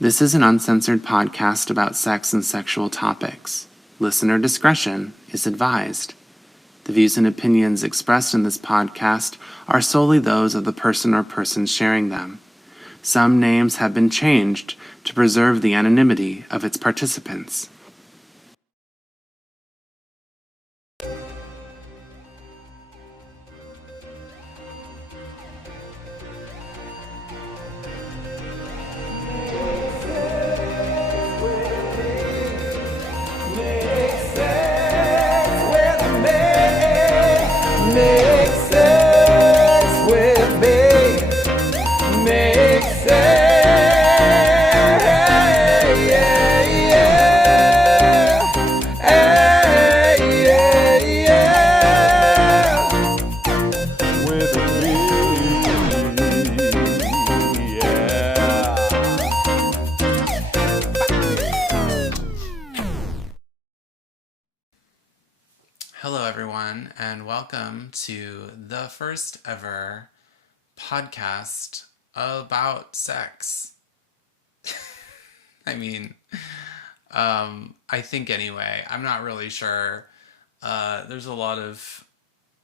This is an uncensored podcast about sex and sexual topics. Listener discretion is advised. The views and opinions expressed in this podcast are solely those of the person or persons sharing them. Some names have been changed to preserve the anonymity of its participants. Hello, everyone, and welcome to the first ever podcast about sex. I think anyway. I'm not really sure. There's a lot of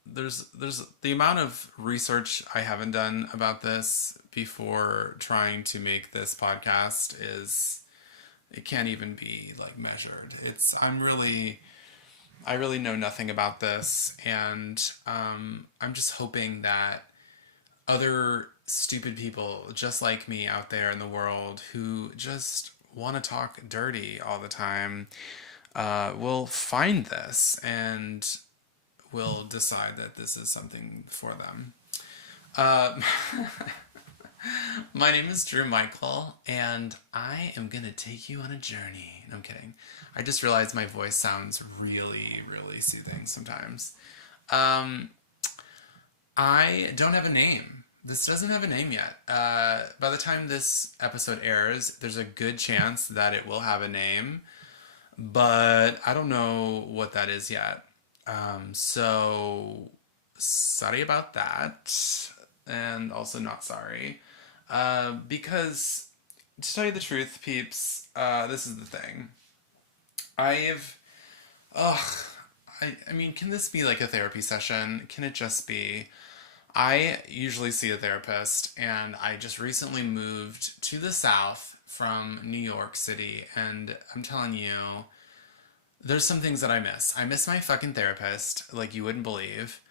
there's the amount of research I haven't done about this before trying to make this podcast is it can't even be like measured. I really know nothing about this, and I'm just hoping that other stupid people just like me out there in the world who just want to talk dirty all the time will find this and will decide that this is something for them. Uh, My name is Drew Michael, and I am going to take you on a journey. No, I'm kidding. I just realized my voice sounds really, really soothing sometimes. Um, I don't have a name. This doesn't have a name yet. By the time this episode airs, there's a good chance that it will have a name, but I don't know what that is yet. So sorry about that, and also not sorry. Because to tell you the truth, peeps, this is the thing. I've, ugh, I mean, can this be like a therapy session? Can it just be? I usually see a therapist, and I just recently moved to the South from New York City, and I'm telling you, there's some things that I miss. I miss my fucking therapist, like you wouldn't believe.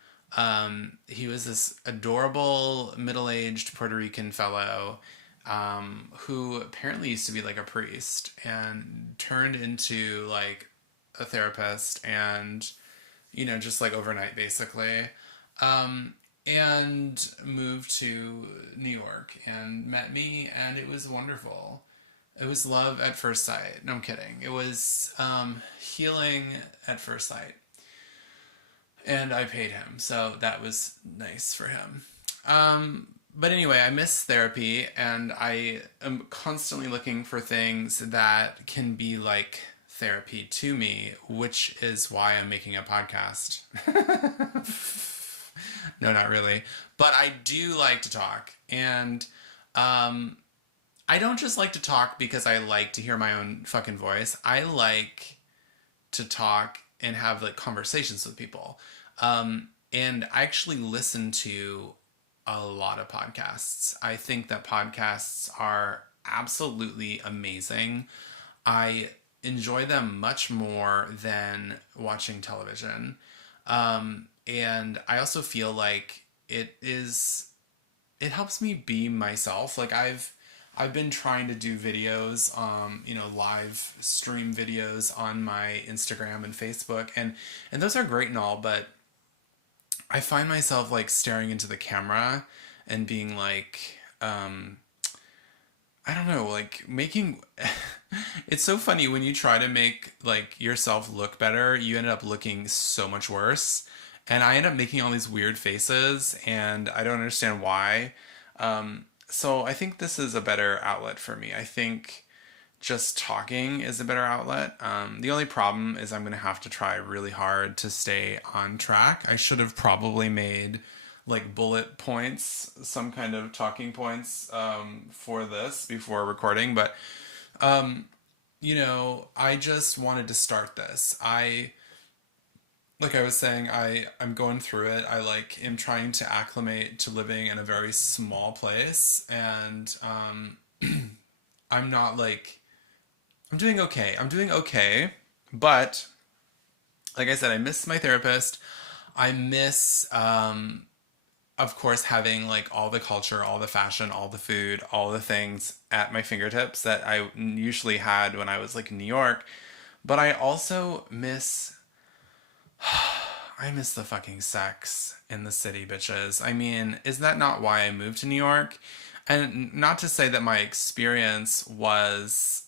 He was this adorable middle-aged Puerto Rican fellow who apparently used to be like a priest and turned into like a therapist and, just like overnight basically. And moved to New York and met me, and it was wonderful. It was love at first sight. No, I'm kidding. It was healing at first sight. And I paid him, so that was nice for him. But anyway, I miss therapy, and I am constantly looking for things that can be like therapy to me, which is why I'm making a podcast. No, not really. But I do like to talk, and I don't just like to talk because I like to hear my own fucking voice. I like to talk and have like conversations with people. And I actually listen to a lot of podcasts. I think that podcasts are absolutely amazing. I enjoy them much more than watching television. And I also feel like it helps me be myself. Like I've been trying to do videos, live stream videos on my Instagram and Facebook, and those are great and all, but I find myself like staring into the camera and being like, I don't know, like making. It's so funny when you try to make like yourself look better, you end up looking so much worse. And I end up making all these weird faces, and I don't understand why. So I think this is a better outlet for me. I think just talking is a better outlet. The only problem is I'm going to have to try really hard to stay on track. I should have probably made like bullet points, some kind of talking points for this before recording, but I just wanted to start this. Like I was saying, I'm going through it. I like am trying to acclimate to living in a very small place, and I'm not like I'm doing okay. I'm doing okay, but like I said, I miss my therapist. I miss, of course, having like all the culture, all the fashion, all the food, all the things at my fingertips that I usually had when I was like in New York. But I miss the fucking sex in the city, bitches. I mean, is that not why I moved to New York? And not to say that my experience was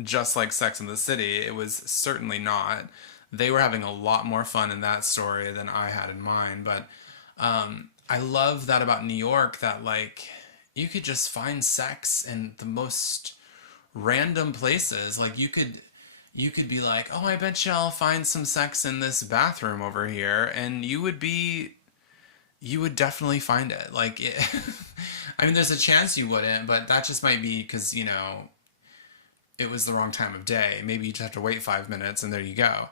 just like Sex in the City. It was certainly not. They were having a lot more fun in that story than I had in mine. But I love that about New York that like you could just find sex in the most random places. Like you could be like, oh, I bet you I'll find some sex in this bathroom over here, and you would definitely find it. Like it, I mean, there's a chance you wouldn't, but that just might be because it was the wrong time of day. Maybe you just have to wait 5 minutes, and there you go.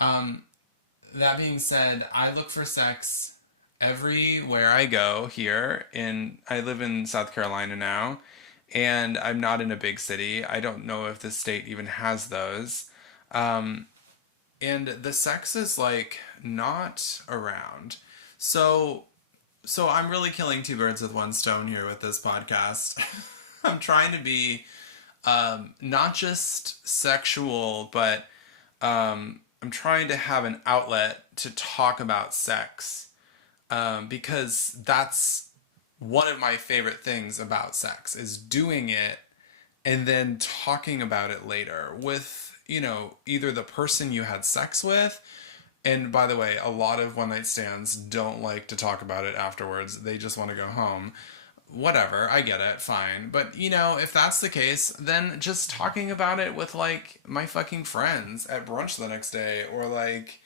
Um, that being said, I look for sex everywhere I go here. I live in South Carolina now, and I'm not in a big city. I don't know if the state even has those. Um, and the sex is like not around. So so I'm really killing two birds with one stone here with this podcast. I'm trying to be not just sexual, but I'm trying to have an outlet to talk about sex because that's one of my favorite things about sex is doing it and then talking about it later with either the person you had sex with. And by the way, a lot of one night stands don't like to talk about it afterwards. They just want to go home. Whatever, I get it, fine. But if that's the case, then just talking about it with like my fucking friends at brunch the next day, or like,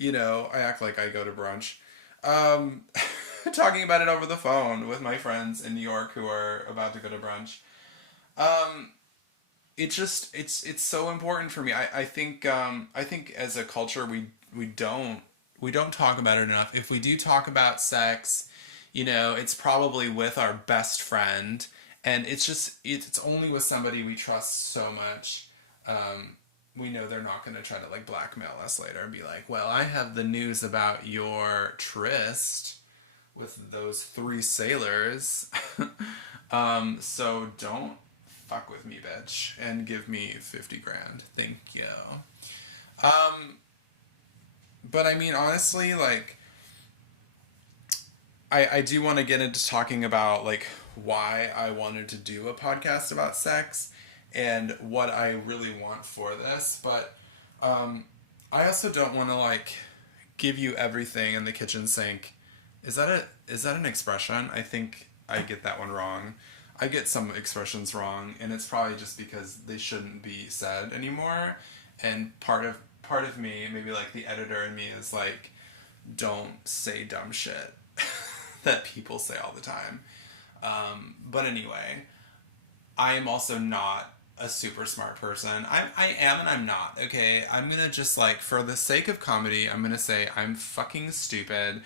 I act like I go to brunch. Um, Talking about it over the phone with my friends in New York who are about to go to brunch. Um, it's so important for me. I think as a culture we don't we don't talk about it enough. If we do talk about sex, it's probably with our best friend, and it's only with somebody we trust so much. We know they're not going to try to like blackmail us later and be like, "Well, I have the news about your tryst with those three sailors." So don't fuck with me, bitch, and give me 50 grand. Thank you. Um, but I mean, honestly, like, I do want to get into talking about, like, why I wanted to do a podcast about sex and what I really want for this. But, um, I also don't want to, like, give you everything in the kitchen sink. Is that an expression? I think I get that one wrong. I get some expressions wrong, and it's probably just because they shouldn't be said anymore. And part of me, maybe like the editor in me, is like, don't say dumb shit that people say all the time. But anyway, I am also not a super smart person. I am and I'm not. Okay, I'm gonna just like for the sake of comedy, I'm gonna say I'm fucking stupid.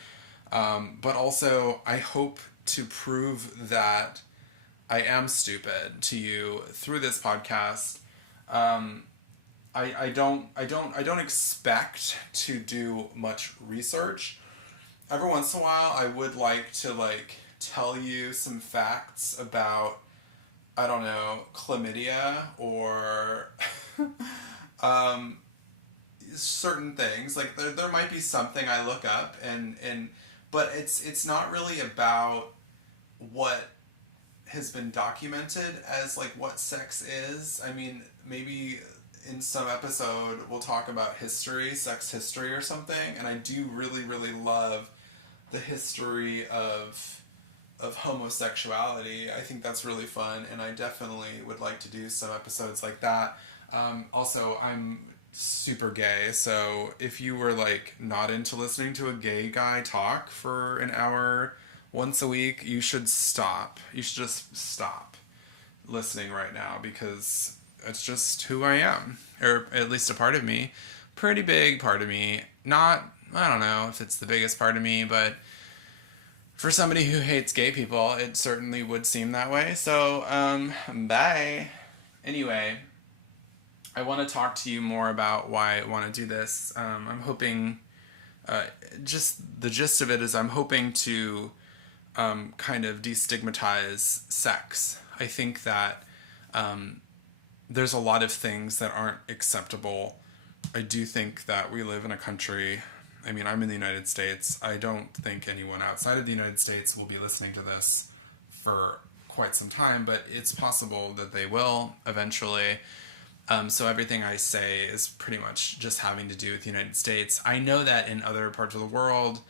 But also, I hope to prove that I am stupid to you through this podcast. Um, I don't expect to do much research. Every once in a while, I would like to like tell you some facts about, I don't know, chlamydia or um, certain things. Like there might be something I look up, and but it's not really about what has been documented as like what sex is. I mean, maybe in some episode we'll talk about history, sex history or something, and I do really really love the history of homosexuality. I think that's really fun, and I definitely would like to do some episodes like that. Also, I'm super gay, so if you were like not into listening to a gay guy talk for an hour once a week, you should stop. You should just stop listening right now because it's just who I am, or at least a part of me, pretty big part of me. Not, I don't know if it's the biggest part of me, but for somebody who hates gay people, it certainly would seem that way. So, bye. Anyway, I want to talk to you more about why I want to do this. I'm hoping, just the gist of it is I'm hoping to kind of destigmatize sex. I think that there's a lot of things that aren't acceptable. I do think that we live in a country. I mean, I'm in the United States. I don't think anyone outside of the United States will be listening to this for quite some time, but it's possible that they will eventually. So everything I say is pretty much just having to do with the United States. I know that in other parts of the world,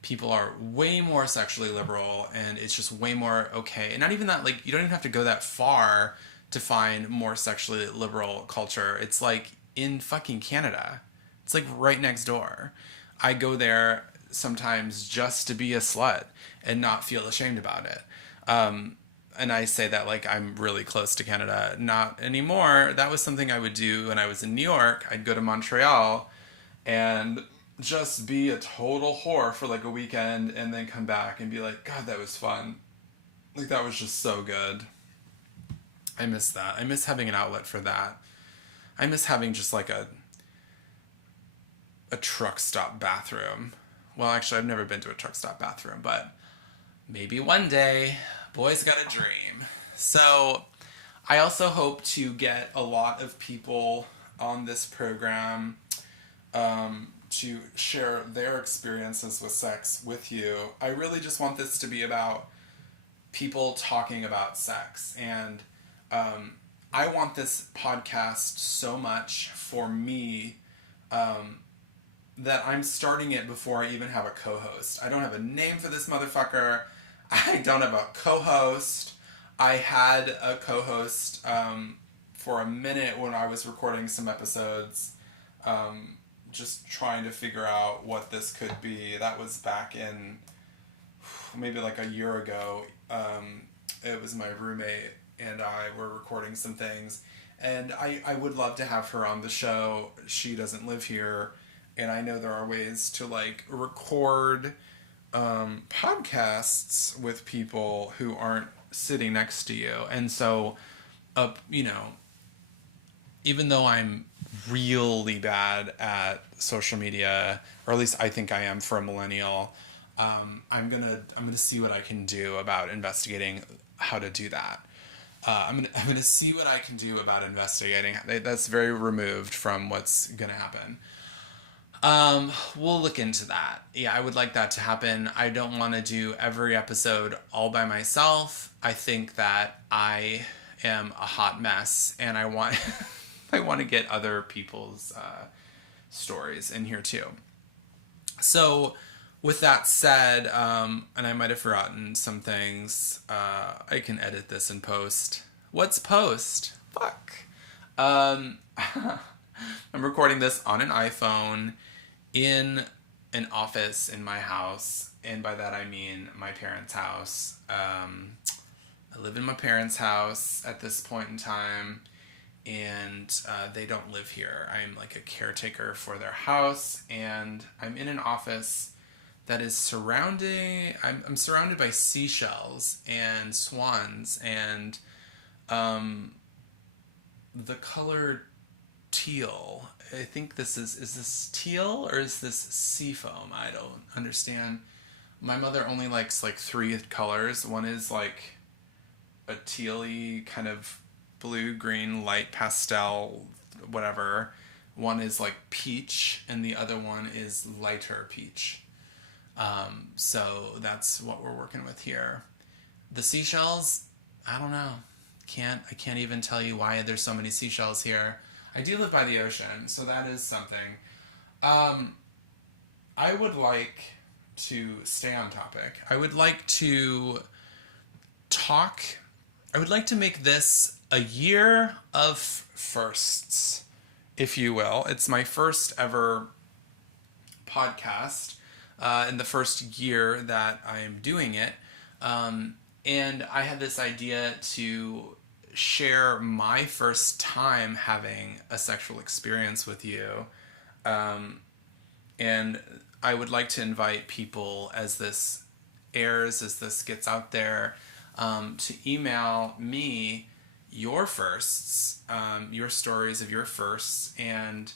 people are way more sexually liberal, and it's just way more okay. And not even that, like, you don't even have to go that far to find more sexually liberal culture. It's like in fucking Canada. It's like right next door. I go there sometimes just to be a slut and not feel ashamed about it. And I say that like I'm really close to Canada. Not anymore. That was something I would do when I was in New York. I'd go to Montreal and just be a total whore for like a weekend and then come back and be like, God, that was fun. Like, that was just so good. I miss that. I miss having an outlet for that. I miss having just like a truck stop bathroom. Well, actually, I've never been to a truck stop bathroom, but maybe one day. Boy's got a dream. So I also hope to get a lot of people on this program to share their experiences with sex with you. I really just want this to be about people talking about sex. And I want this podcast so much for me that I'm starting it before I even have a co-host. I don't have a name for this motherfucker. I don't have a co-host. I had a co-host for a minute when I was recording some episodes, just trying to figure out what this could be. That was back in maybe like a year ago. It was my roommate and I were recording some things, and I would love to have her on the show. She doesn't live here, and I know there are ways to like record podcasts with people who aren't sitting next to you. And so, you know, even though I'm really bad at social media, or at least I think I am for a millennial, I'm gonna see what I can do about investigating how to do that. I'm gonna see what I can do about investigating. That's very removed from what's gonna happen. We'll look into that. Yeah, I would like that to happen. I don't want to do every episode all by myself. I think that I am a hot mess, and I want I want to get other people's stories in here too. So, with that said, and I might have forgotten some things. I can edit this and post. What's post? Fuck. I'm recording this on an iPhone in an office in my house, and by that I mean my parents' house. I live in my parents' house at this point in time, and they don't live here. I'm like a caretaker for their house, and I'm in an office that is surrounding. I'm surrounded by seashells and swans, and the color teal. I think this is this teal or is this seafoam? I don't understand. My mother only likes like 3 colors. One is like a tealy kind of blue, green, light pastel, whatever. One is like peach, and the other one is lighter peach. So that's what we're working with here. The seashells, I don't know. I can't even tell you why there's so many seashells here. I do live by the ocean, so that is something. I would like to stay on topic. I would like to make this a year of firsts, if you will. It's my first ever podcast in the first year that I am doing it. And I had this idea to share my first time having a sexual experience with you. And I would like to invite people, as this airs, as this gets out there, to email me your firsts, your stories of your firsts. And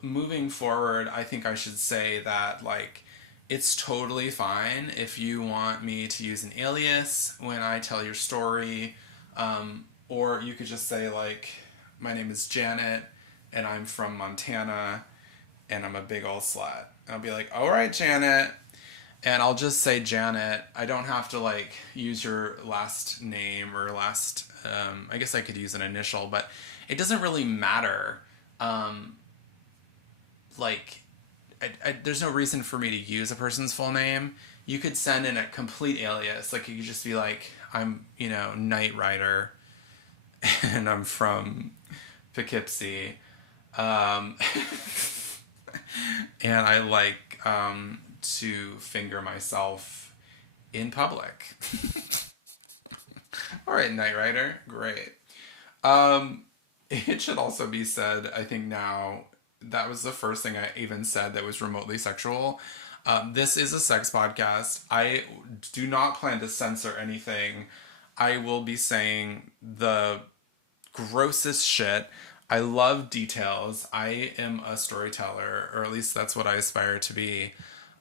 moving forward, I think I should say that, like, it's totally fine if you want me to use an alias when I tell your story. Or you could just say, like, my name is Janet and I'm from Montana and I'm a big old slut. And I'll be like, all right, Janet. And I'll just say Janet. I don't have to, like, use your last name or last, I guess I could use an initial, but it doesn't really matter. Like, there's no reason for me to use a person's full name. You could send in a complete alias. Like, you could just be like, I'm, Knight Rider, and I'm from Poughkeepsie. Um, and I like to finger myself in public. All right, Knight Rider, great. It should also be said, I think now, that was the first thing I even said that was remotely sexual. This is a sex podcast. I do not plan to censor anything. I will be saying the grossest shit. I love details. I am a storyteller, or at least that's what I aspire to be.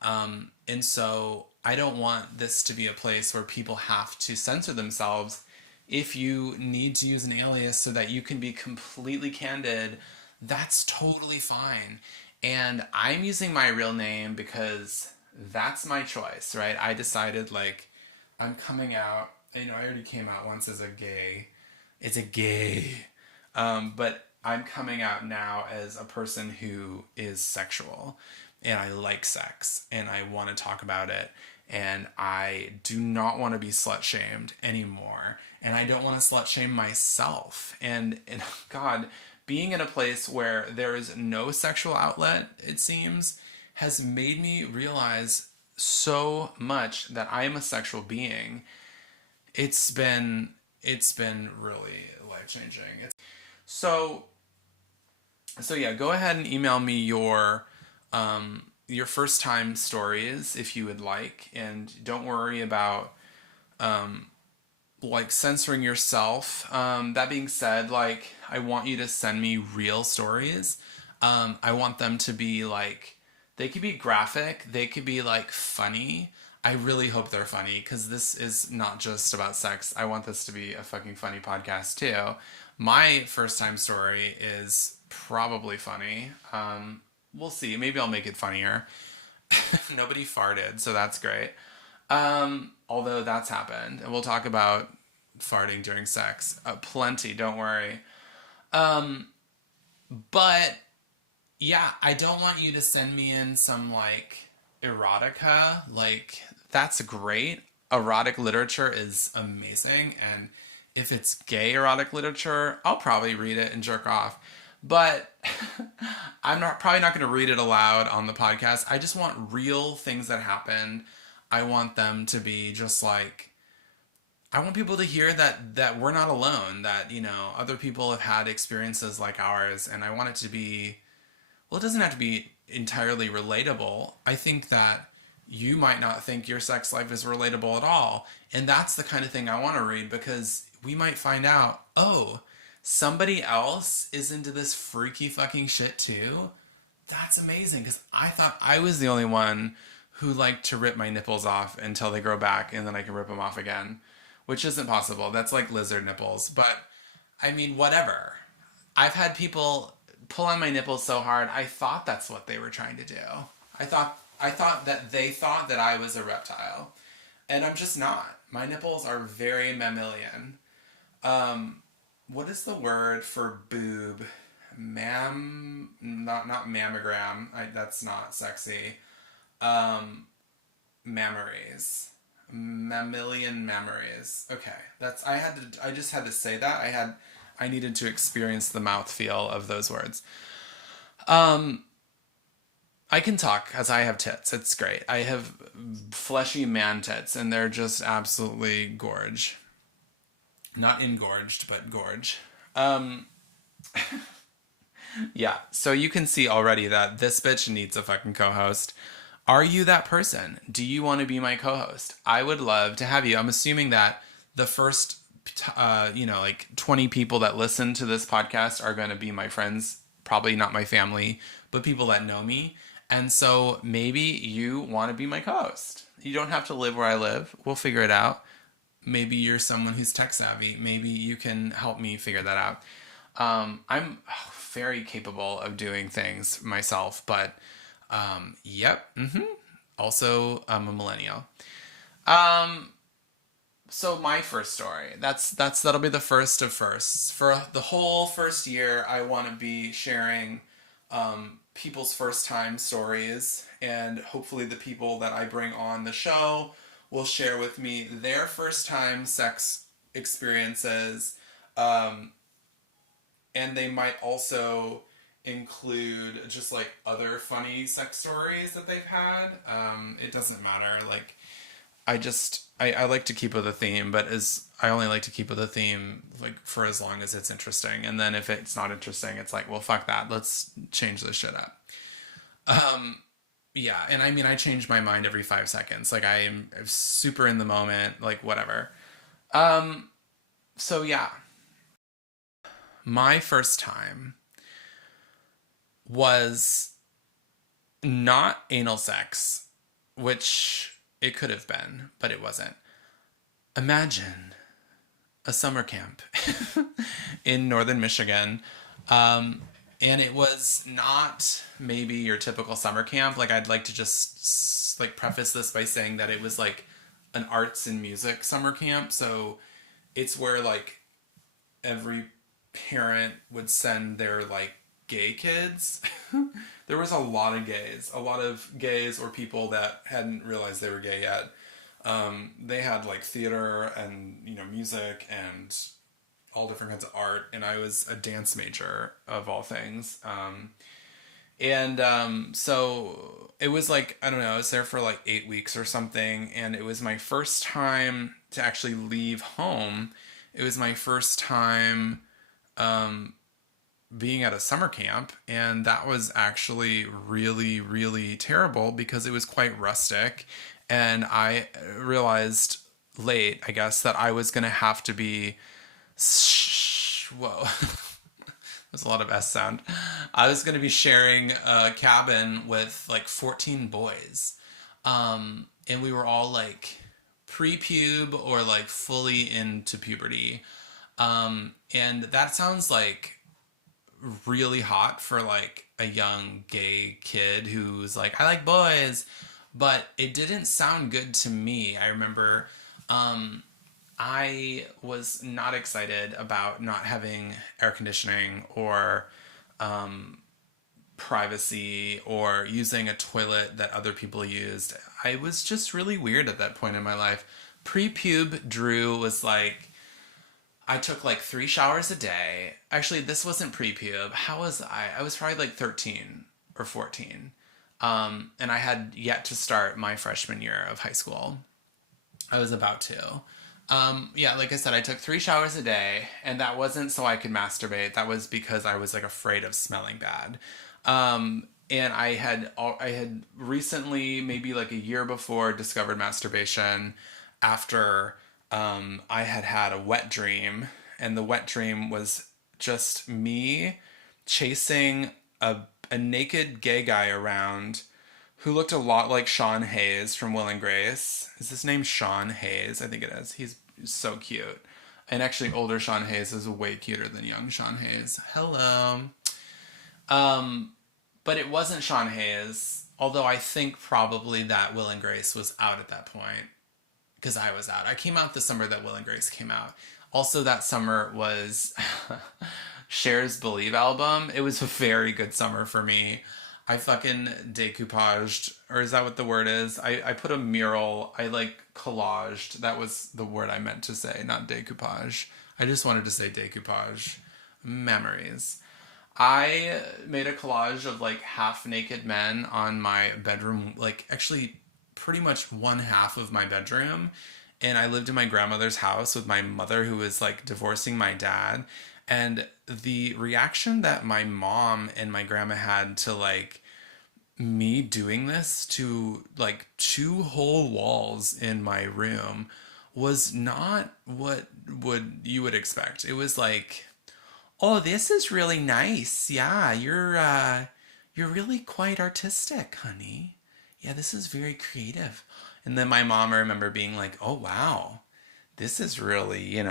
And so I don't want this to be a place where people have to censor themselves. If you need to use an alias so that you can be completely candid, that's totally fine. And I'm using my real name because that's my choice, right? I decided, like, I'm coming out. I already came out once as a gay. It's a gay. But I'm coming out now as a person who is sexual. And I like sex. And I want to talk about it. And I do not want to be slut-shamed anymore. And I don't want to slut-shame myself. And God, being in a place where there is no sexual outlet, it seems, has made me realize so much that I am a sexual being. It's been really life-changing. So yeah, go ahead and email me your first time stories if you would like, and don't worry about like censoring yourself. That being said, like, I want you to send me real stories. I want them to be like, they could be graphic, they could be like funny. I really hope they're funny, because this is not just about sex. I want this to be a fucking funny podcast too. My first time story is probably funny. We'll see. Maybe I'll make it funnier. Nobody farted, so that's great. Although that's happened, and we'll talk about farting during sex. Plenty, don't worry. But yeah, I don't want you to send me in some, like, erotica. Like, that's great. Erotic literature is amazing, and if it's gay erotic literature, I'll probably read it and jerk off. But I'm probably not going to read it aloud on the podcast. I just want real things that happened. I want them to be just like, I want people to hear that we're not alone, that, other people have had experiences like ours, and I want it to be, well, it doesn't have to be entirely relatable. I think that you might not think your sex life is relatable at all, and that's the kind of thing I want to read, because we might find out, oh, somebody else is into this freaky fucking shit too. That's amazing, because I thought I was the only one who liked to rip my nipples off until they grow back and then I can rip them off again, which isn't possible. That's like lizard nipples. But I mean, whatever. I've had people pull on my nipples so hard, I thought that's what they were trying to do. I thought that they thought that I was a reptile, and I'm just not. My nipples are very mammalian. What is the word for boob? Not mammogram. That's not sexy. Mammaries. Mammalian mammaries. Okay. I just had to say that. I needed to experience the mouthfeel of those words. I can talk as I have tits. It's great. I have fleshy man tits, and they're just absolutely gorge. Not engorged, but gorge. Um, yeah, so you can see already that this bitch needs a fucking co-host. Are you that person? Do you want to be my co-host? I would love to have you. I'm assuming that the first, like 20 people that listen to this podcast are going to be my friends, probably not my family, but people that know me. And so maybe you want to be my co-host. You don't have to live where I live. We'll figure it out. Maybe you're someone who's tech savvy. Maybe you can help me figure that out. I'm very capable of doing things myself, but yep. Also, I'm a millennial. Um, so my first story. That'll be the first of firsts. For the whole first year, I want to be sharing people's first time stories, and hopefully the people that I bring on the show will share with me their first time sex experiences. Um, and they might also include just like other funny sex stories that they've had. It doesn't matter. Like, I like to keep with a theme, but as I only like to keep with a theme like for as long as it's interesting. And then if it's not interesting, it's like, well, fuck that. Let's change this shit up. Yeah, and I mean, I change my mind every 5 seconds. Like, I am super in the moment. Like, whatever. Um, so yeah, my first time was not anal sex, which it could have been, but it wasn't. Imagine a summer camp in northern Michigan. Um, and it was not maybe your typical summer camp. Like, I'd like to just like preface this by saying that it was like an arts and music summer camp. So it's where like every parent would send their like gay kids. There was a lot of gays or people that hadn't realized they were gay yet. They had like theater and music and all different kinds of art, and I was a dance major of all things. So it was like, I don't know, I was there for like 8 weeks or something, and it was my first time to actually leave home. It was my first time being at a summer camp, and that was actually really, really terrible because it was quite rustic, and I realized late, I guess, that I was gonna have to be whoa. There's a lot of S sound. I was going to be sharing a cabin with like 14 boys. And we were all like pre-pube or like fully into puberty. And that sounds like really hot for like a young gay kid who's like, I like boys. But it didn't sound good to me. I remember I was not excited about not having air conditioning or privacy or using a toilet that other people used. I was just really weird at that point in my life. Pre-pube Drew was like, I took like 3 showers a day. Actually, this wasn't pre-pube. How was I? I was probably like 13 or 14. And I had yet to start my freshman year of high school. I was about to. Yeah, like I said, I took 3 showers a day, and that wasn't so I could masturbate. That was because I was like afraid of smelling bad. And I had recently, maybe like a year before, discovered masturbation after I had had a wet dream, and the wet dream was just me chasing a naked gay guy around who looked a lot like Sean Hayes from Will and Grace. Is his name Sean Hayes? I think it is. He's so cute. And actually, older Sean Hayes is way cuter than young Sean Hayes. Hello. But it wasn't Sean Hayes, although I think probably that Will and Grace was out at that point because I was out. I came out the summer that Will and Grace came out. Also, that summer was Cher's Believe album. It was a very good summer for me. I fucking decoupaged, or is that what the word is? I put a mural, I like collaged. That was the word I meant to say, not decoupage. I just wanted to say decoupage. Memories. I made a collage of like half naked men on my bedroom, like actually pretty much one half of my bedroom. and I lived in my grandmother's house with my mother who was like divorcing my dad. And the reaction that my mom and my grandma had to like me doing this to like two whole walls in my room was not what would you would expect. It was like, "Oh, this is really nice. Yeah, you're really quite artistic, honey. Yeah, this is very creative." And then my mom, I remember being like, "Oh, wow. This is really,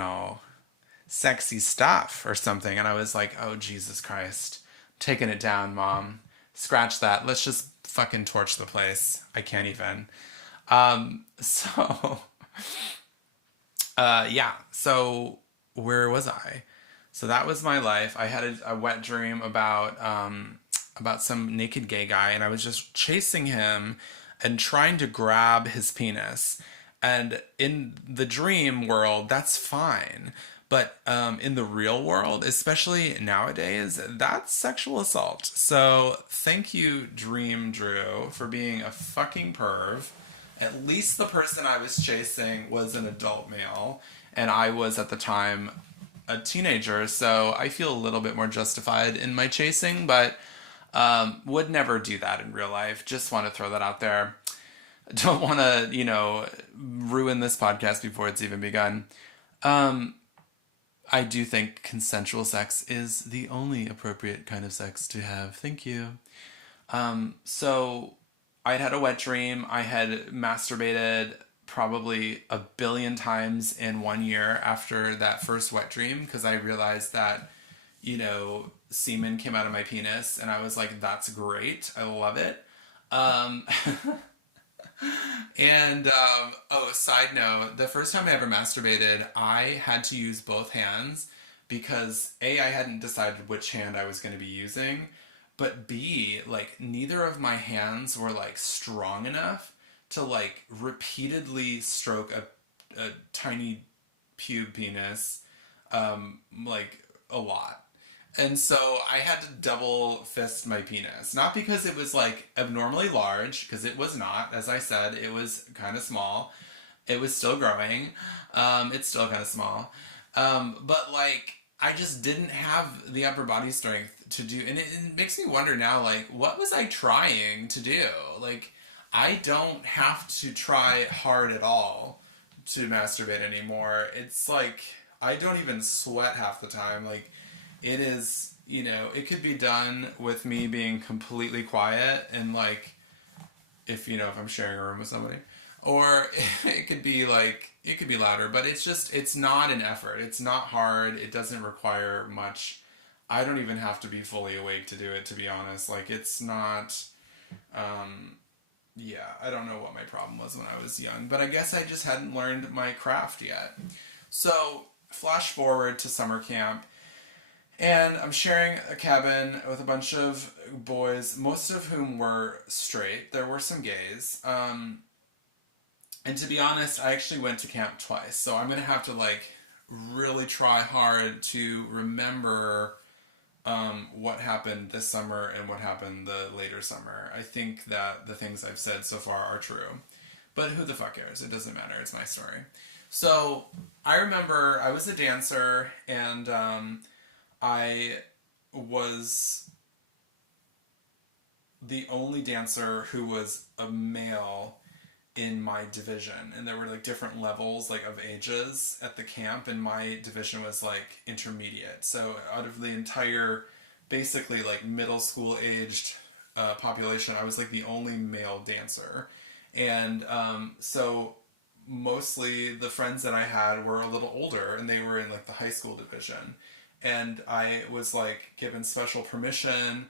sexy stuff or something." And I was like, "Oh, Jesus Christ. Taking it down, mom. Scratch that. Let's just fucking torch the place. I can't even." So yeah. So where was I? So that was my life. I had a wet dream about some naked gay guy, and I was just chasing him and trying to grab his penis. And in the dream world, that's fine. But in the real world, especially nowadays, that's sexual assault. So thank you, Dream Drew, for being a fucking perv. At least the person I was chasing was an adult male, and I was at the time a teenager, so I feel a little bit more justified in my chasing, but would never do that in real life. Just want to throw that out there. Don't want to, ruin this podcast before it's even begun. I do think consensual sex is the only appropriate kind of sex to have. Thank you. So I'd had a wet dream. I had masturbated probably a billion times in 1 year after that first wet dream because I realized that, semen came out of my penis and I was like, that's great. I love it. Um, oh, side note, the first time I ever masturbated, I had to use both hands because A, I hadn't decided which hand I was going to be using, but B, like, neither of my hands were, like, strong enough to, like, repeatedly stroke a tiny pube penis, like, a lot. And so I had to double fist my penis. Not because it was like abnormally large, because it was not. As I said, it was kind of small. It was still growing. It's still kind of small. But like, I just didn't have the upper body strength to do. And it makes me wonder now, like, what was I trying to do? Like, I don't have to try hard at all to masturbate anymore. It's like, I don't even sweat half the time. Like, it is, it could be done with me being completely quiet and like, if I'm sharing a room with somebody. Or it could be louder, but it's not an effort. It's not hard. It doesn't require much. I don't even have to be fully awake to do it, to be honest. Like, it's not, yeah, I don't know what my problem was when I was young, but I guess I just hadn't learned my craft yet. So, flash forward to summer camp. And I'm sharing a cabin with a bunch of boys, most of whom were straight. There were some gays. And to be honest, I actually went to camp twice. So I'm going to have to, like, really try hard to remember what happened this summer and what happened the later summer. I think that the things I've said so far are true. But who the fuck cares? It doesn't matter. It's my story. So I remember I was a dancer and I was the only dancer who was a male in my division, and there were like different levels like of ages at the camp, and my division was like intermediate. So out of the entire basically like middle school aged population, I was like the only male dancer. And so mostly the friends that I had were a little older, and they were in like the high school division. And I was like given special permission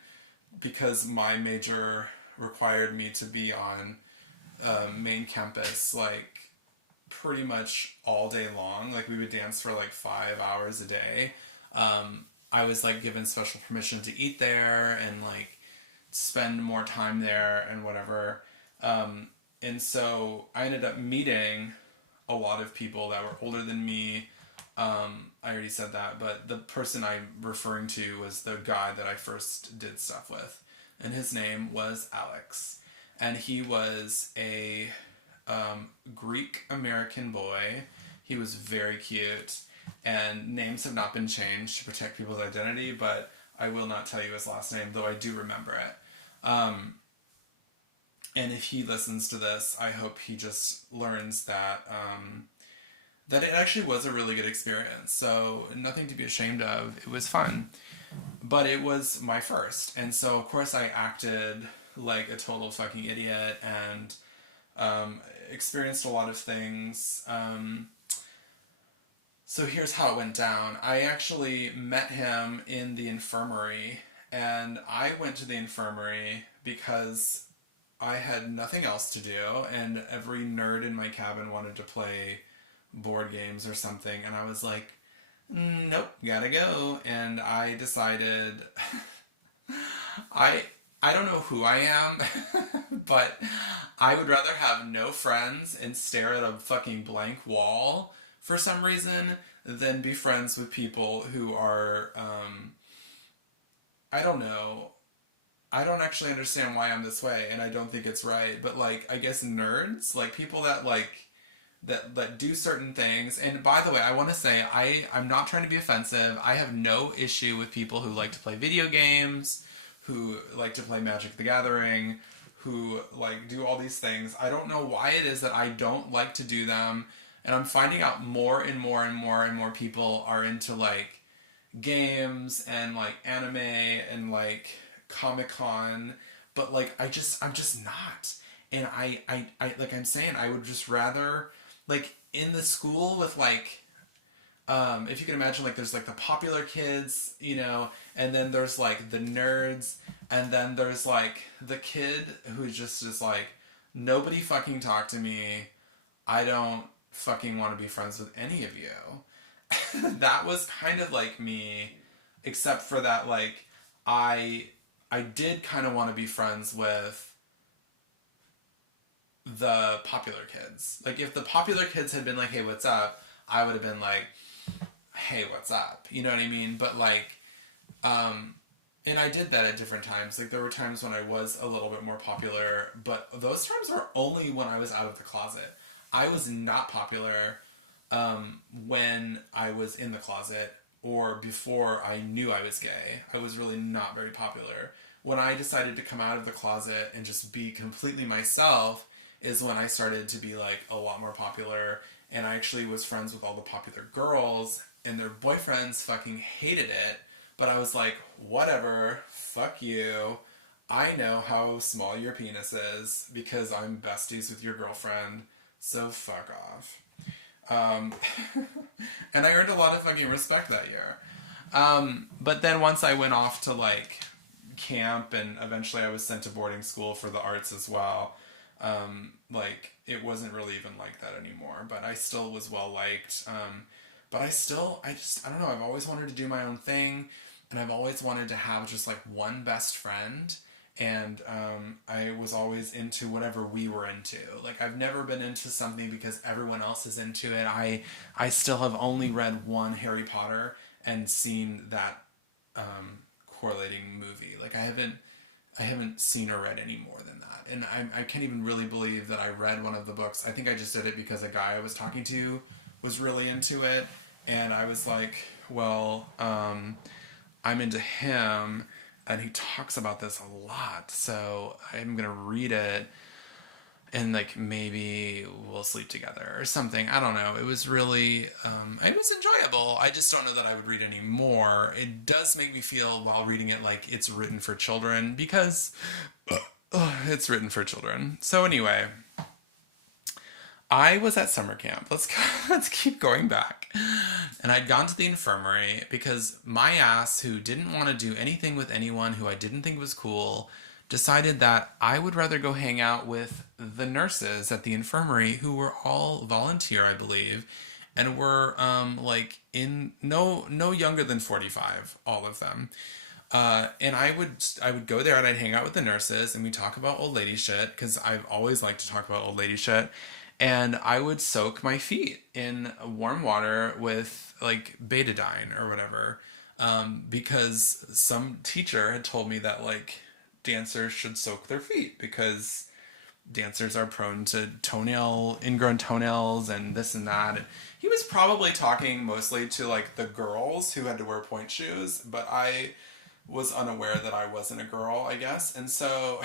because my major required me to be on main campus like pretty much all day long. Like, we would dance for like 5 hours a day. I was like given special permission to eat there and like spend more time there and whatever. And so I ended up meeting a lot of people that were older than me. I already said that, but the person I'm referring to was the guy that I first did stuff with. And his name was Alex. And he was a Greek American boy. He was very cute, and names have not been changed to protect people's identity, but I will not tell you his last name, though I do remember it. And if he listens to this, I hope he just learns that that it actually was a really good experience. So nothing to be ashamed of. It was fun, but it was my first, and so of course I acted like a total fucking idiot and experienced a lot of things. So here's how it went down. I actually met him in the infirmary, and I went to the infirmary because I had nothing else to do, and every nerd in my cabin wanted to play board games or something, and I was like, nope, gotta go. And I decided, I I don't know who I am, but I would rather have no friends and stare at a fucking blank wall for some reason than be friends with people who are, I don't know. I don't actually understand why I'm this way, and I don't think it's right. But like, I guess nerds, like people that that do certain things. And by the way, I want to say I'm not trying to be offensive. I have no issue with people who like to play video games, who like to play Magic the Gathering, who like do all these things. I don't know why it is that I don't like to do them, and I'm finding out more and more and more and more people are into like games and like anime and like Comic Con, but like I'm just not. And I like I'm saying, I would just rather like in the school with like if you can imagine, like there's like the popular kids, you know, and then there's like the nerds, and then there's like the kid who just is like, nobody fucking talk to me. I don't fucking want to be friends with any of you. That was kind of like me, except for that like I I did kind of want to be friends with the popular kids. Like if the popular kids had been like, "Hey, what's up?" I would have been like, "Hey, what's up?" You know what I mean? But like and I did that at different times. Like there were times when I was a little bit more popular, but those times were only when I was out of the closet. I was not popular when I was in the closet or before I knew I was gay. I was really not very popular. When I decided to come out of the closet and just be completely myself is when I started to be like a lot more popular, and I actually was friends with all the popular girls and their boyfriends fucking hated it, but I was like, whatever, fuck you. I know how small your penis is because I'm besties with your girlfriend, so fuck off. Um, and I earned a lot of fucking respect that year. But then once I went off to like camp and eventually I was sent to boarding school for the arts as well, like it wasn't really even like that anymore. But I still was well liked. But I don't know, I've always wanted to do my own thing, and I've always wanted to have just like one best friend. And I was always into whatever we were into. Like I've never been into something because everyone else is into it. I still have only read one Harry Potter and seen that correlating movie. Like I haven't seen or read any more than that. And I can't even really believe that I read one of the books. I think I just did it because a guy I was talking to was really into it, and I was like, well, I'm into him, and he talks about this a lot, so I'm gonna read it, and like maybe we'll sleep together or something. I don't know. It was really, it was enjoyable. I just don't know that I would read any more. It does make me feel while reading it like it's written for children because it's written for children. So anyway, I was at summer camp. Let's keep going back. And I'd gone to the infirmary because my ass, who didn't want to do anything with anyone who I didn't think was cool, decided that I would rather go hang out with the nurses at the infirmary, who were all volunteer, I believe, and were like in no younger than 45, all of them. And I would go there and I'd hang out with the nurses and we talk about old lady shit because I've always liked to talk about old lady shit. And I would soak my feet in warm water with like betadine or whatever, because some teacher had told me that like dancers should soak their feet because dancers are prone to ingrown toenails and this and that. And he was probably talking mostly to like the girls who had to wear point shoes, but I was unaware that I wasn't a girl, I guess. And so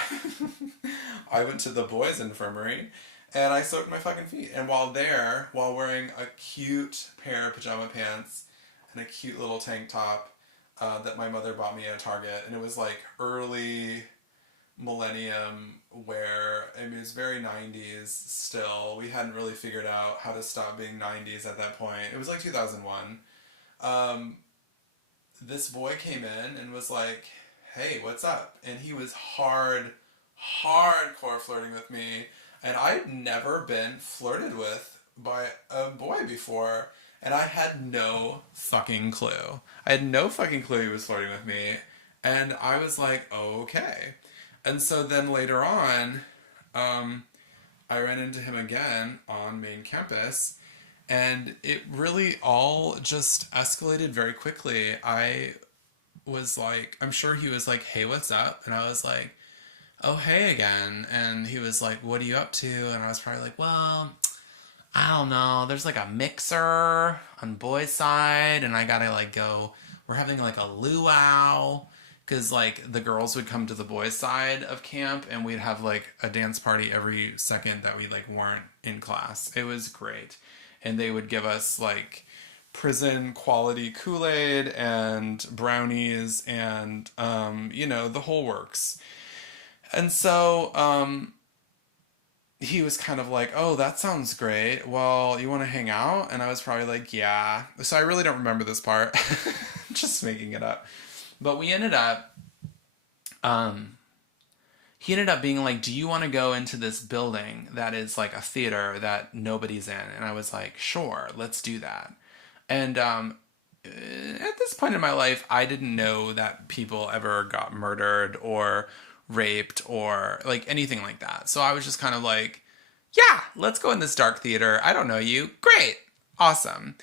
I went to the boys' infirmary and I soaked my fucking feet. And while wearing a cute pair of pajama pants and a cute little tank top that my mother bought me at Target, and it was like early millennium wear. I mean, it was very 90s still. We hadn't really figured out how to stop being 90s at that point. It was like 2001. This boy came in and was like, hey, what's up? And he was hardcore flirting with me. And I'd never been flirted with by a boy before. And I had no fucking clue. I had no fucking clue he was flirting with me. And I was like, okay. And so then later on, I ran into him again on main campus. And it really all just escalated very quickly. I was like, I'm sure he was like, hey, what's up? And I was like, oh, hey again. And he was like, what are you up to? And I was probably like, well, I don't know. There's like a mixer on boys' side. And I gotta like go, we're having like a luau. Because like the girls would come to the boys' side of camp and we'd have like a dance party every second that we like weren't in class. It was great. And they would give us like prison quality Kool-Aid and brownies and, the whole works. And so he was kind of like, oh, that sounds great. Well, you want to hang out? And I was probably like, yeah. So I really don't remember this part. Just making it up. But we ended up, he ended up being like, do you want to go into this building that is like a theater that nobody's in? And I was like, sure, let's do that. And at this point in my life, I didn't know that people ever got murdered or raped or like anything like that. So I was just kind of like, yeah, let's go in this dark theater. I don't know you. Great. Awesome.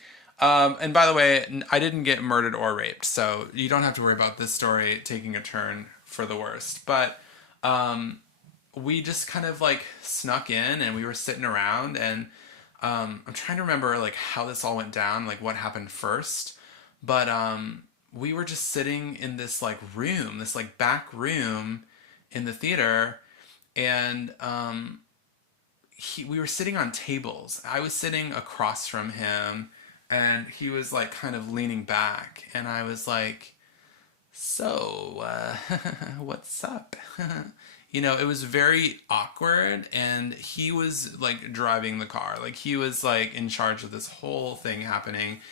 And by the way, I didn't get murdered or raped, so you don't have to worry about this story taking a turn for the worst. But we just kind of like snuck in and we were sitting around and I'm trying to remember like how this all went down, like what happened first. But we were just sitting in this like room, this like back room in the theater, and we were sitting on tables. I was sitting across from him and he was like kind of leaning back and I was like, so what's up? It was very awkward and he was like driving the car. Like he was like in charge of this whole thing happening.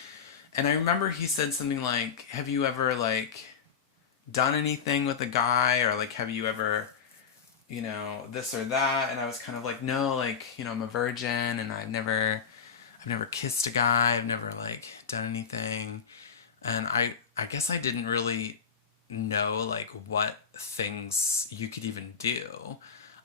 And I remember he said something like, have you ever like done anything with a guy, or like have you ever this or that? And I was kind of like, no, like, I'm a virgin and I've never kissed a guy. I've never like done anything. And I guess I didn't really know like what things you could even do.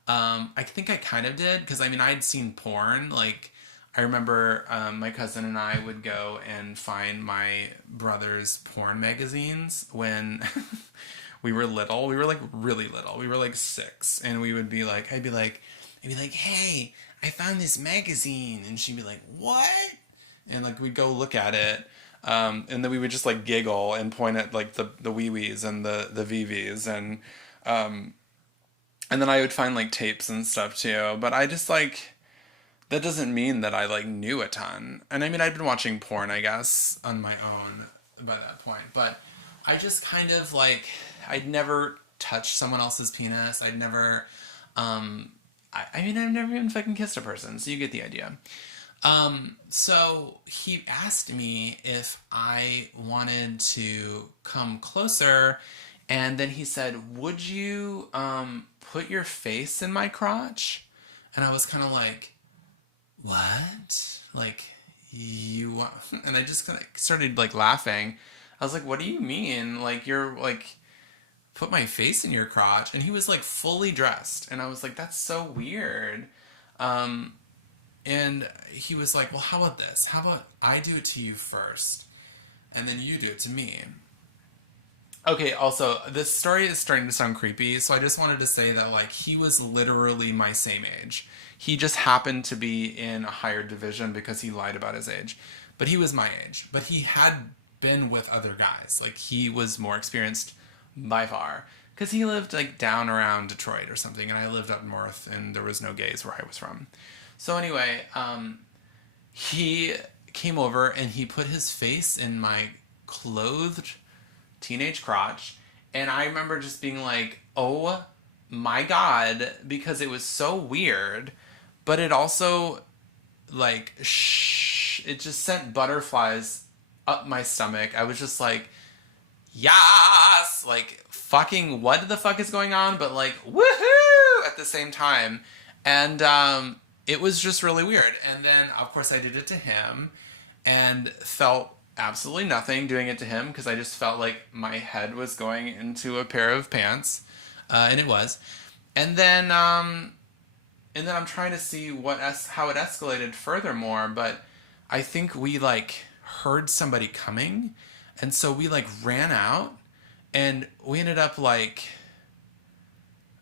I think I kind of did, because I mean I'd seen porn. Like I remember my cousin and I would go and find my brother's porn magazines when we were little. We were like really little. We were like 6, and we would be like, I'd be like, hey, I found this magazine, and she'd be like, what? And like we'd go look at it, and then we would just like giggle and point at like the wee-wees and the VVs, and then I would find like tapes and stuff too. But I just like, that doesn't mean that I like knew a ton. And I mean I'd been watching porn, I guess, on my own by that point, but I just kind of like, I'd never touched someone else's penis. I'd never I mean, I've never even fucking kissed a person, so you get the idea. So he asked me if I wanted to come closer, and then he said, would you put your face in my crotch? And I was kind of like, what? Like, you want... And I just kind of started like laughing. I was like, what do you mean? Like, you're like... put my face in your crotch. And he was like fully dressed, and I was like, that's so weird. And he was like, well, how about this? How about I do it to you first, and then you do it to me? Okay, also, this story is starting to sound creepy, so I just wanted to say that, like, he was literally my same age. He just happened to be in a higher division because he lied about his age. But he was my age. But he had been with other guys. Like, he was more experienced by far. Because he lived, like, down around Detroit or something, and I lived up north, and there was no gays where I was from. So, anyway, he came over and he put his face in my clothed teenage crotch. And I remember just being like, oh my God, because it was so weird. But it also, like, it just sent butterflies up my stomach. I was just like, yes! Like, fucking, what the fuck is going on? But, like, woohoo! At the same time. And, it was just really weird. And then, of course, I did it to him and felt absolutely nothing doing it to him because I just felt like my head was going into a pair of pants, and it was. And then, I'm trying to see how it escalated furthermore. But I think we like heard somebody coming, and so we like ran out, and we ended up like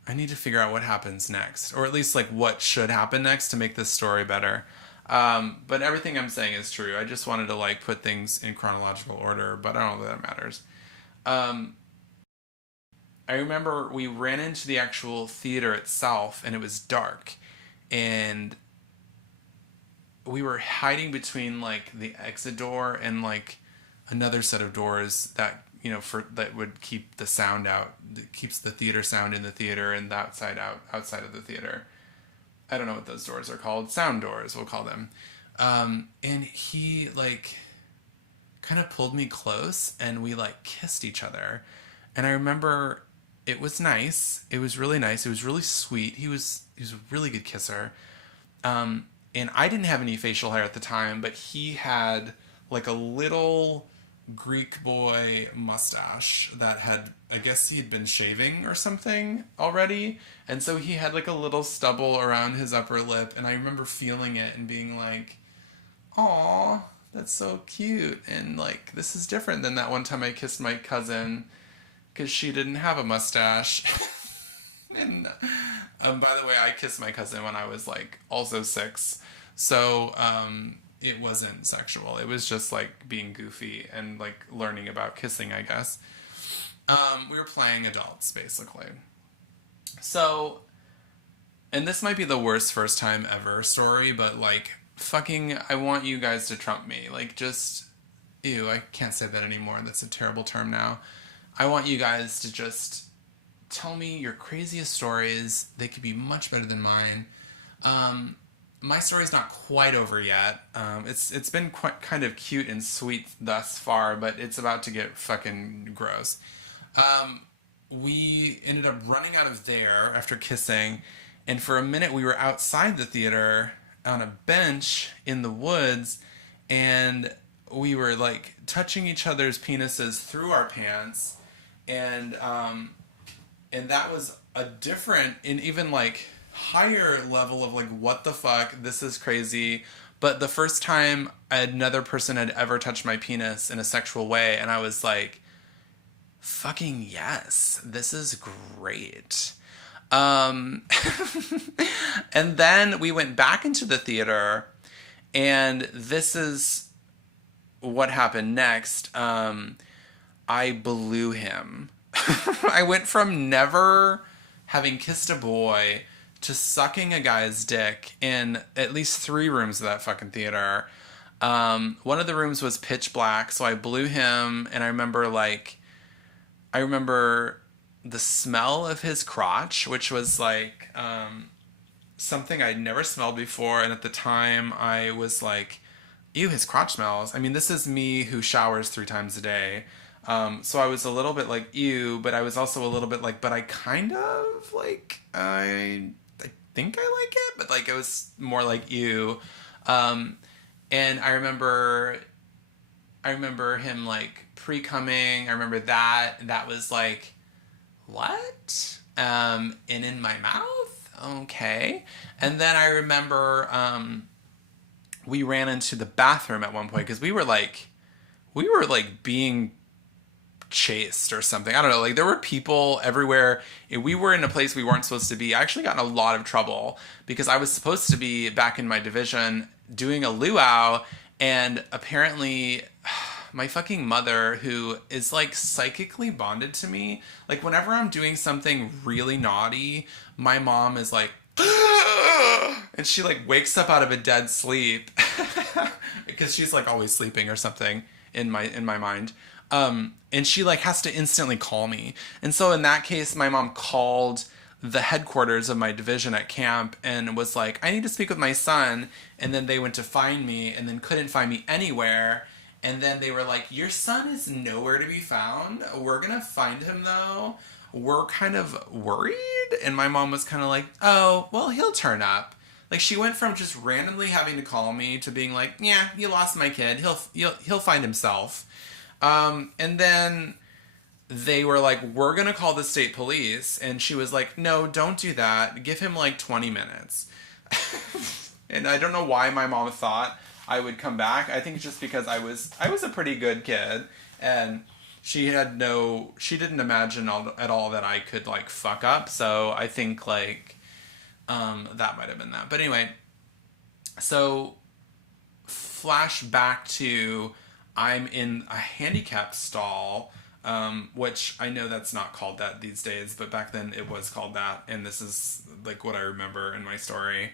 I need to figure out what happens next, or at least like what should happen next to make this story better. But everything I'm saying is true. I just wanted to like put things in chronological order, but I don't know that matters. Um, I remember we ran into the actual theater itself, and it was dark, and we were hiding between like the exit door and like another set of doors that for that would keep the sound out, that keeps the theater sound in the theater and that side out outside of the theater. I don't know what those doors are called. Sound doors, we'll call them. And he like kind of pulled me close, and we like kissed each other. And I remember it was nice. It was really nice. It was really sweet. He was a really good kisser. And I didn't have any facial hair at the time, but he had like a little Greek boy mustache that had, I guess he had been shaving or something already. And so he had like a little stubble around his upper lip. And I remember feeling it and being like, "Aw, that's so cute." And like, this is different than that one time I kissed my cousin because she didn't have a mustache. And by the way, I kissed my cousin when I was like also 6. So it wasn't sexual. It was just like being goofy and like learning about kissing, I guess. We were playing adults basically. So, and this might be the worst first time ever story, but like fucking, I want you guys to trump me. Like just, ew, I can't say that anymore. That's a terrible term now. I want you guys to just tell me your craziest stories. They could be much better than mine. My story's not quite over yet. It's been quite kind of cute and sweet thus far, but it's about to get fucking gross. Um, we ended up running out of there after kissing, and for a minute we were outside the theater on a bench in the woods, and we were like touching each other's penises through our pants, and that was a different and even like higher level of like what the fuck, this is crazy. But the first time another person had ever touched my penis in a sexual way, and I was like, fucking yes, this is great. um and then we went back into the theater, and this is what happened next. I blew him. I went from never having kissed a boy to sucking a guy's dick in at least 3 rooms of that fucking theater. One of the rooms was pitch black, so I blew him, and I remember the smell of his crotch, which was like something I'd never smelled before, and at the time I was like, ew, his crotch smells. I mean, this is me who showers 3 times a day. So I was a little bit like, ew, but I was also a little bit like, but I kind of like, I think I like it, but like it was more like ew. Um, and I remember him like pre-coming. I remember that was like, what? And in my mouth? Okay. And then I remember, we ran into the bathroom at one point because we were like being chased or something. I don't know. Like there were people everywhere. We were in a place we weren't supposed to be. I actually got in a lot of trouble because I was supposed to be back in my division doing a luau, and apparently my fucking mother, who is like psychically bonded to me, like whenever I'm doing something really naughty, my mom is like and she like wakes up out of a dead sleep because she's like always sleeping or something in my mind. And she like has to instantly call me. And so in that case, my mom called the headquarters of my division at camp and was like, I need to speak with my son. And then they went to find me and then couldn't find me anywhere. And then they were like, your son is nowhere to be found. We're going to find him though. We're kind of worried. And my mom was kind of like, oh, well, he'll turn up. Like she went from just randomly having to call me to being like, yeah, you lost my kid. He'll find himself. And then they were like, we're going to call the state police. And she was like, no, don't do that. Give him like 20 minutes. And I don't know why my mom thought I would come back. I think just because I was a pretty good kid, and she didn't imagine at all that I could like fuck up. So I think like, that might have been that. But anyway, so flash back to I'm in a handicap stall, which I know that's not called that these days, but back then it was called that, and this is like what I remember in my story.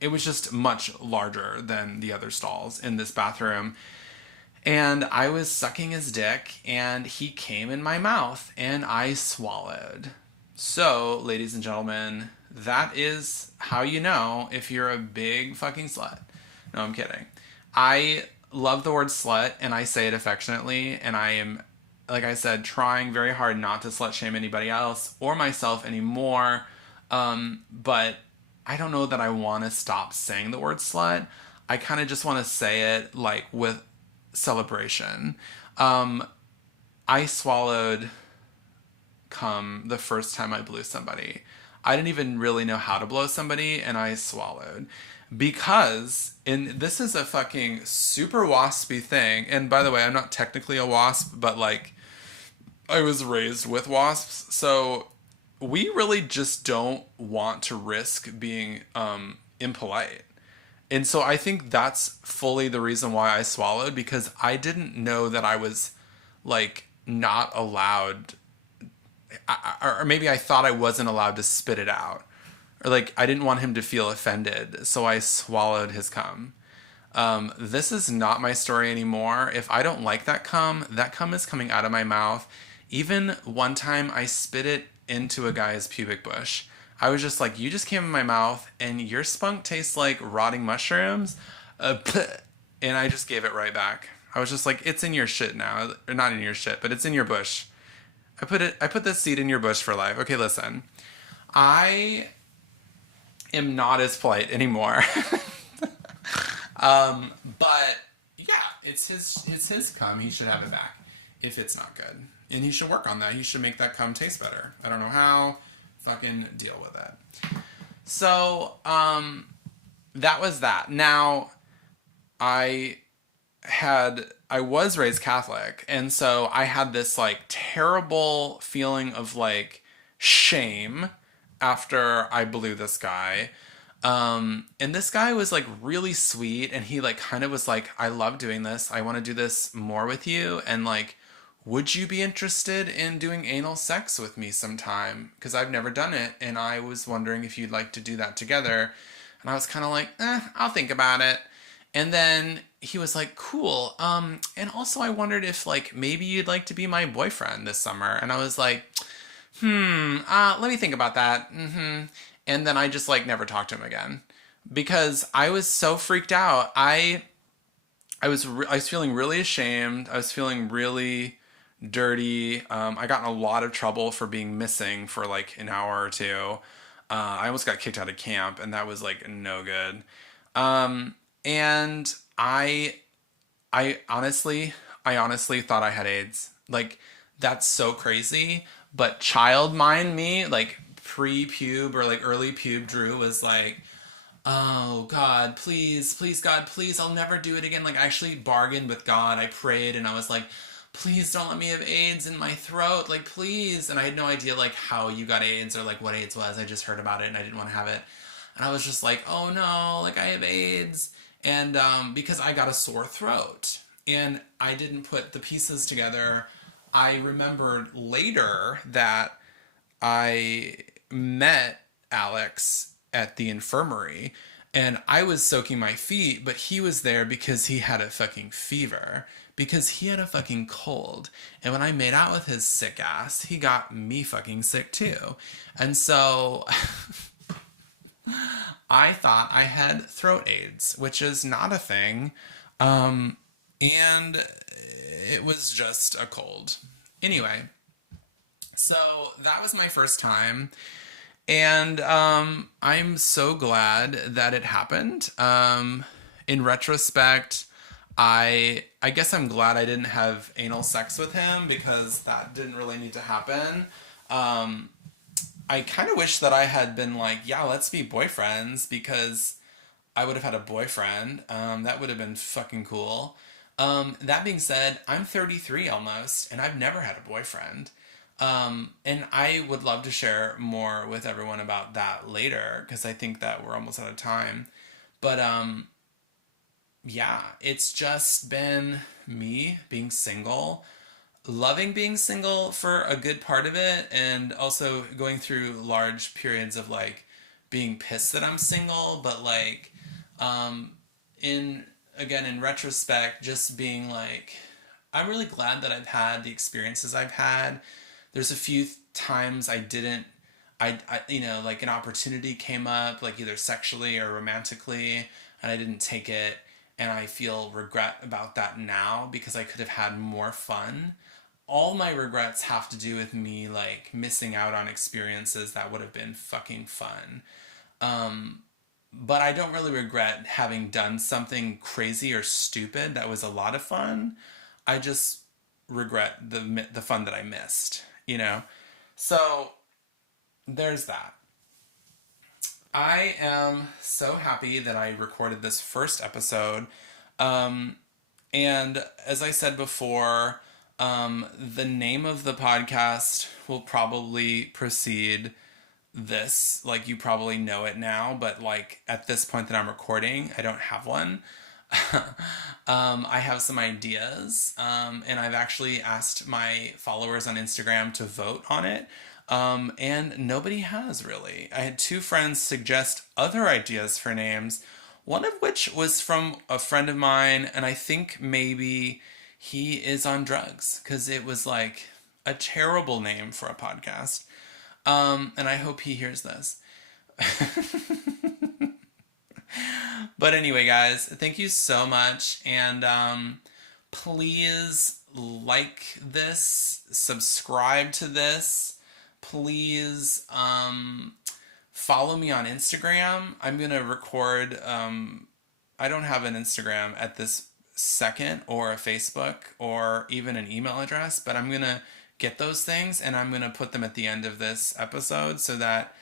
It was just much larger than the other stalls in this bathroom, and I was sucking his dick, and he came in my mouth, and I swallowed. So, ladies and gentlemen, that is how you know if you're a big fucking slut. No, I'm kidding. I love the word slut, and I say it affectionately, and I am, like I said, trying very hard not to slut shame anybody else or myself anymore, but I don't know that I want to stop saying the word slut. I kind of just want to say it like with celebration. I swallowed cum the first time I blew somebody. I didn't even really know how to blow somebody, and I swallowed. Because, and this is a fucking super waspy thing, and by the way, I'm not technically a wasp, but like, I was raised with wasps, so we really just don't want to risk being impolite. And so I think that's fully the reason why I swallowed, because I didn't know that I was like not allowed, or maybe I thought I wasn't allowed to spit it out. Or like I didn't want him to feel offended, so I swallowed his cum. This is not my story anymore. If I don't like that cum is coming out of my mouth. Even one time I spit it into a guy's pubic bush. I was just like, you just came in my mouth and your spunk tastes like rotting mushrooms. And I just gave it right back. I was just like, it's in your shit now. Or not in your shit, but it's in your bush. I put this seed in your bush for life. Okay, listen. I am not as polite anymore. But yeah, it's his cum. He should have it back if it's not good. And he should work on that. He should make that cum taste better. I don't know how. Fucking deal with it. So, that was that. Now, I was raised Catholic, and so I had this like terrible feeling of like shame after I blew this guy. And this guy was like really sweet, and he like kind of was like, I love doing this. I want to do this more with you. And like, would you be interested in doing anal sex with me sometime? Because I've never done it, and I was wondering if you'd like to do that together. And I was kind of like, I'll think about it. And then he was like, cool. And also I wondered if like maybe you'd like to be my boyfriend this summer. And I was like, let me think about that. And then I just like never talked to him again because I was so freaked out. I was feeling really ashamed. I was feeling really dirty. I got in a lot of trouble for being missing for like an hour or two. I almost got kicked out of camp, and that was like no good. And I honestly thought I had AIDS. Like, that's so crazy. But child mind me, like pre-pube or like early pube Drew was like, oh God, please, God, please, I'll never do it again. Like I actually bargained with God. I prayed and I was like, please don't let me have AIDS in my throat, like, please. And I had no idea, like, how you got AIDS or, like, what AIDS was. I just heard about it and I didn't want to have it. And I was just like, oh no, like, I have AIDS. And because I got a sore throat and I didn't put the pieces together, I remembered later that I met Alex at the infirmary and I was soaking my feet, but he was there because he had a fucking fever, because he had a fucking cold. And when I made out with his sick ass, he got me fucking sick too. And so I thought I had throat AIDS, which is not a thing. And it was just a cold. Anyway, so that was my first time. And I'm so glad that it happened. In retrospect, I guess I'm glad I didn't have anal sex with him because that didn't really need to happen. Um, I kind of wish that I had been like, yeah, let's be boyfriends because I would have had a boyfriend. That would have been fucking cool. That being said, I'm 33 almost, and I've never had a boyfriend. And I would love to share more with everyone about that later because I think that we're almost out of time. But yeah, it's just been me being single, loving being single for a good part of it, and also going through large periods of like being pissed that I'm single, but like, um, in again, in retrospect, just being like, I'm really glad that I've had the experiences I've had. There's a few times I didn't, like an opportunity came up, like either sexually or romantically, and I didn't take it. And I feel regret about that now because I could have had more fun. All my regrets have to do with me like missing out on experiences that would have been fucking fun. Um, but I don't really regret having done something crazy or stupid that was a lot of fun. I just regret the fun that I missed, you know? So there's that. I am so happy that I recorded this first episode. Um, and as I said before, the name of the podcast will probably precede this. Like, you probably know it now, but like at this point that I'm recording, I don't have one. I have some ideas, and I've actually asked my followers on Instagram to vote on it. And nobody has really. I had two friends suggest other ideas for names, one of which was from a friend of mine, and I think maybe he is on drugs because it was like a terrible name for a podcast. And I hope he hears this. But anyway, guys, thank you so much. And please like this, subscribe to this. Please follow me on Instagram. I'm going to record, I don't have an Instagram at this second, or a Facebook, or even an email address, but I'm going to get those things and I'm going to put them at the end of this episode so that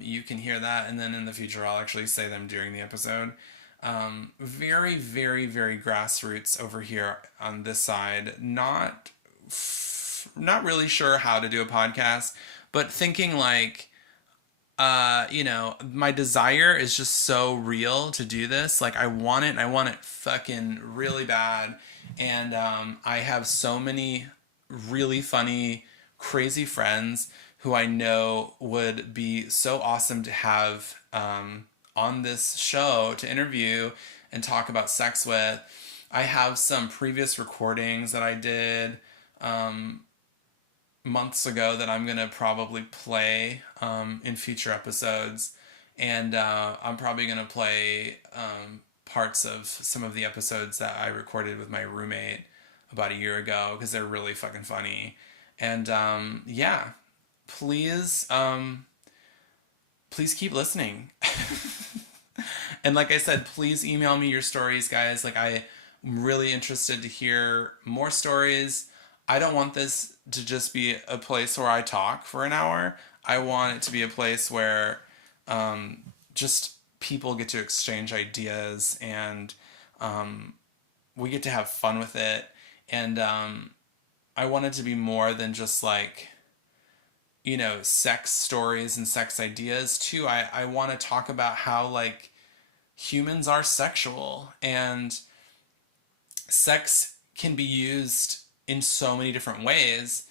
you can hear that, and then in the future I'll actually say them during the episode. Very, very, very grassroots over here on this side. Not really sure how to do a podcast, but thinking like, my desire is just so real to do this. Like, I want it, and I want it fucking really bad. And I have so many really funny, crazy friends who I know would be so awesome to have on this show to interview and talk about sex with. I have some previous recordings that I did months ago that I'm going to probably play in future episodes. And I'm probably going to play parts of some of the episodes that I recorded with my roommate about a year ago because they're really fucking funny. And yeah, please, please keep listening. And like I said, please email me your stories, guys. Like, I'm really interested to hear more stories. I don't want this to just be a place where I talk for an hour. I want it to be a place where just people get to exchange ideas, and we get to have fun with it. And I want it to be more than just like, sex stories and sex ideas too. I want to talk about how like humans are sexual, and sex can be used in so many different ways.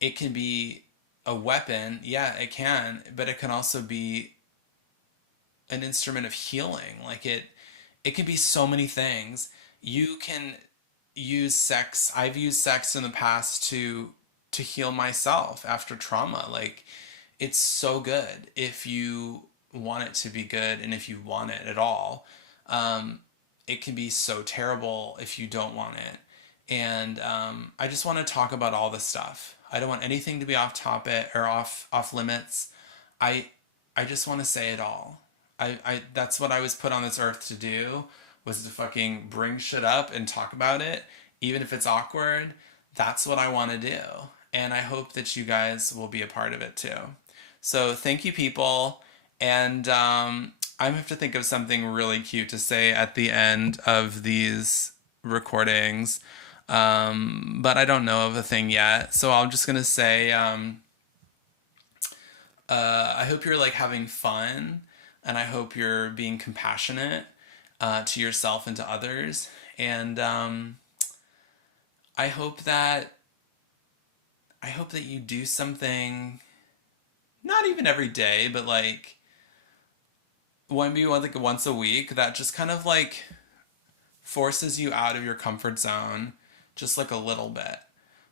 It can be a weapon, yeah, it can, but it can also be an instrument of healing. Like it can be so many things. You can use sex. I've used sex in the past to heal myself after trauma. Like it's so good if you want it to be good and if you want it at all. It can be so terrible if you don't want it. And I just want to talk about all this stuff. I don't want anything to be off topic or off limits. I I just want to say it all. I that's what I was put on this earth to do, was to fucking bring shit up and talk about it, even if it's awkward. That's what I want to do. And I hope that you guys will be a part of it too. So thank you, people. And I have to think of something really cute to say at the end of these recordings. But I don't know of a thing yet. So I'm just going to say, I hope you're like having fun, and I hope you're being compassionate to yourself and to others. And I hope that you do something, not even every day, but like maybe like once a week, that just kind of like forces you out of your comfort zone just like a little bit,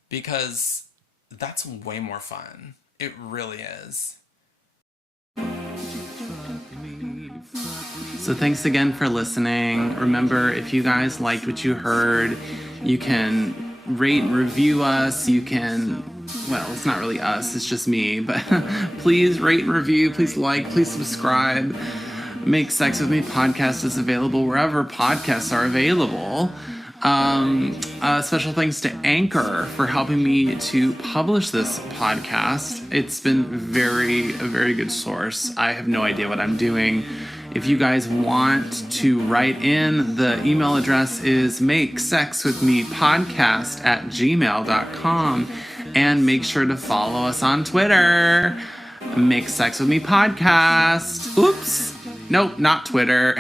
because that's way more fun. It really is. So thanks again for listening. Remember, if you guys liked what you heard, you can rate and review us. You can, well, it's not really us, it's just me, but please rate and review, please like, please subscribe. Make Sex With Me podcast is available wherever podcasts are available. Special thanks to Anchor for helping me to publish this podcast. It's been a very good source. I have no idea what I'm doing. If you guys want to write in, the email address is makesexwithmepodcast@gmail.com, and make sure to follow us on Twitter. Make Sex With Me Podcast. Oops. Nope, not Twitter.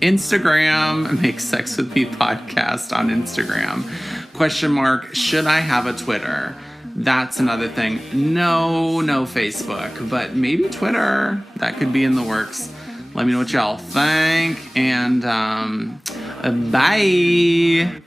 Instagram. Make Sex With Me Podcast on Instagram. / should I have a Twitter? That's another thing. No Facebook, but maybe Twitter. That could be in the works. Let me know what y'all think, and bye.